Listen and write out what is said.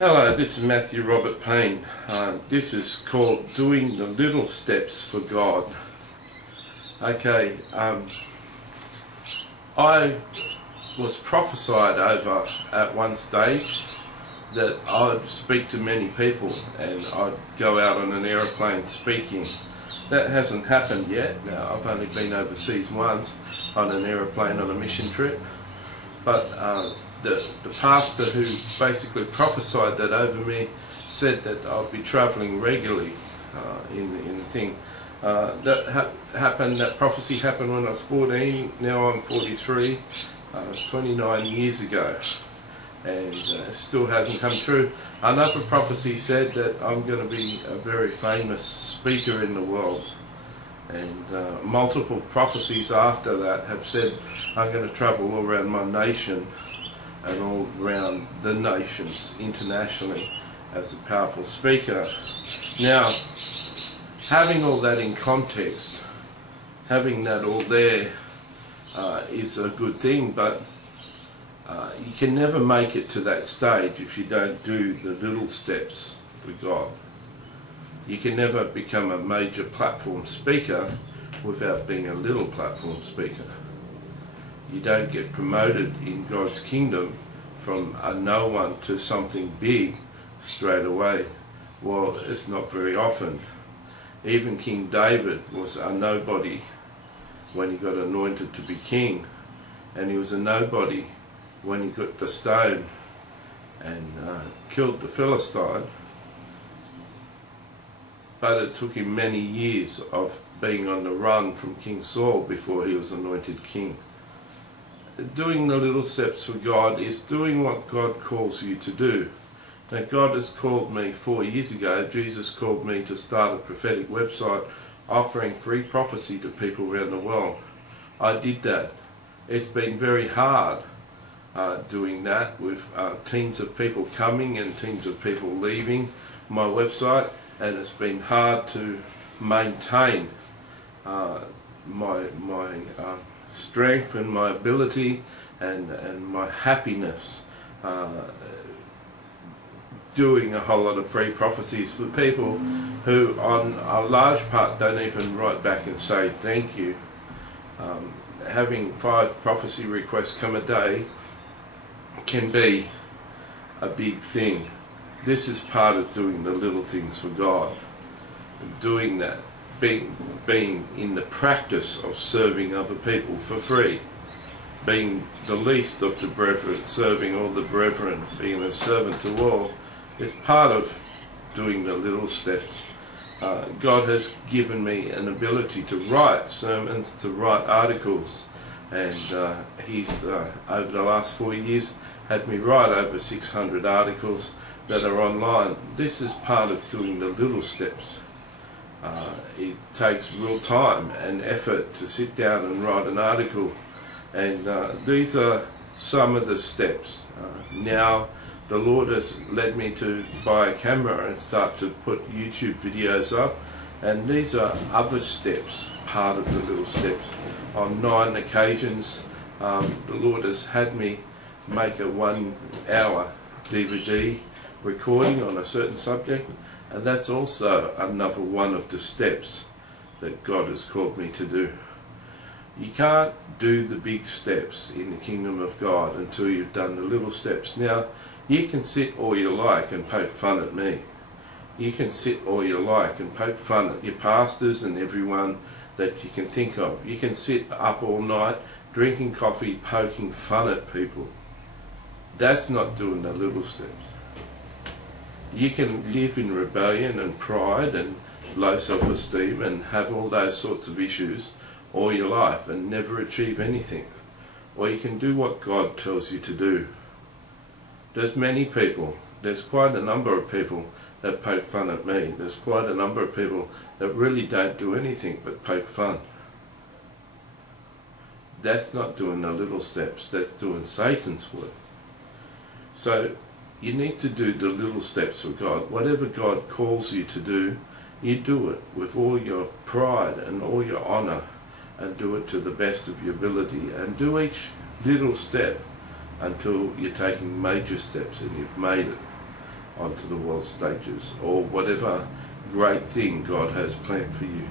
Hello, this is Matthew Robert Payne. This is called Doing the Little Steps for God. Okay, I was prophesied over at one stage that I'd speak to many people and I'd go out on an aeroplane speaking. That hasn't happened yet. Now, I've only been overseas once on an aeroplane on a mission trip, but the pastor who basically prophesied that over me said that I'll be travelling regularly in the thing. That prophecy happened when I was 14, now I'm 43, it was 29 years ago, and it still hasn't come true. Another prophecy said that I'm going to be a very famous speaker in the world, and multiple prophecies after that have said I'm going to travel all around my nation and all around the nations internationally as a powerful speaker. Now, having all that in context, having that all there is a good thing, but you can never make it to that stage if you don't do the little steps for God. You can never become a major platform speaker without being a little platform speaker. You don't get promoted in God's kingdom from a no one to something big straight away. Well, it's not very often. Even King David was a nobody when he got anointed to be king, and he was a nobody when he got the stone and killed the Philistine. But it took him many years of being on the run from King Saul before he was anointed king. Doing the little steps for God is doing what God calls you to do. Now, God has called me 4 years ago. Jesus called me to start a prophetic website offering free prophecy to people around the world. I did that. It's been very hard doing that with teams of people coming and teams of people leaving my website, and it's been hard to maintain my strength and my ability and my happiness doing a whole lot of free prophecies for people who on a large part don't even write back and say thank you. Having 5 prophecy requests come a day can be a big thing. This is part of doing the little things for God. Doing that, being in the practice of serving other people for free, being the least of the brethren, serving all the brethren, being a servant to all, is part of doing the little steps. God has given me an ability to write sermons, to write articles, and He's over the last 4 years had me write over 600 articles that are online. This is part of doing the little steps. It takes real time and effort to sit down and write an article, and these are some of the steps. Now the Lord has led me to buy a camera and start to put YouTube videos up, and these are other steps, part of the little steps. On 9 occasions the Lord has had me make a 1 hour DVD recording on a certain subject, and that's also another one of the steps that God has called me to do. You can't do the big steps in the kingdom of God until you've done the little steps. Now, you can sit all you like and poke fun at me. You can sit all you like and poke fun at your pastors and everyone that you can think of. You can sit up all night drinking coffee, poking fun at people. That's not doing the little steps. You can live in rebellion and pride and low self-esteem and have all those sorts of issues all your life and never achieve anything. Or you can do what God tells you to do. There's many people, there's quite a number of people that poke fun at me. There's quite a number of people that really don't do anything but poke fun. That's not doing the little steps, that's doing Satan's work. So you need to do the little steps for God. Whatever God calls you to do, you do it with all your pride and all your honour, and do it to the best of your ability, and do each little step until you're taking major steps and you've made it. onto the world stages, or whatever great thing God has planned for you.